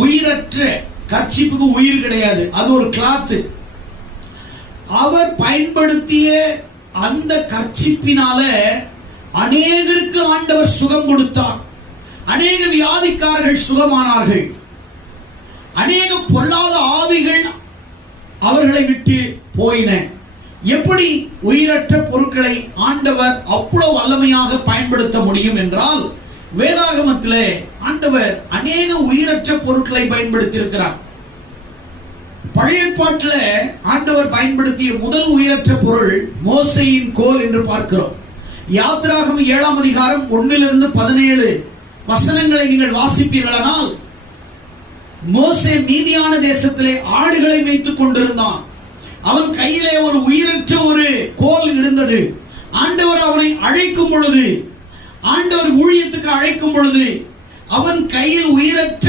உயிரற்ற கர்ச்சீப்புக்கு உயிர் கிடையாது, அது ஒரு கிளாத். அவர் பயன்படுத்திய அந்த கர்ச்சீப்பினால அநேகருக்கு ஆண்டவர் சுகம் கொடுத்தார். அநேக வியாதிக்காரர்கள் சுகமானார்கள். அநேக பொல்லாத ஆவிகள் அவர்களை விட்டு போயின. எப்படி உயிரற்ற பொருட்களை ஆண்டவர் அவ்வளவு வல்லமையாக பயன்படுத்த முடியும் என்றால், வேதாகமத்திலே ஆண்டவர் அநேக உயிரற்ற பொருட்களை பயன்படுத்தி இருக்கிறார். பழைய ஏற்பாட்டில் ஆண்டவர் பயன்படுத்திய முதல் உயிரற்ற பொருள் மோசேயின் கோல் என்று பார்க்கிறோம். யாத்திராகமம் 7ஆம் அதிகாரம் 1-17 வசனங்களை நீங்கள் வாசிப்பீர்களானால், மோசே மீதியான தேசத்திலே ஆடுகளை மேய்த்துக் கொண்டிருந்தான். அவன் கையிலே ஒரு உயிரற்ற ஒரு கோல் இருந்தது. ஆண்டவர் அவனை அழைக்கும் பொழுது, ஆண்டவர் ஊழியத்துக்கு அழைக்கும் பொழுது, அவன் கையில் உயிரற்ற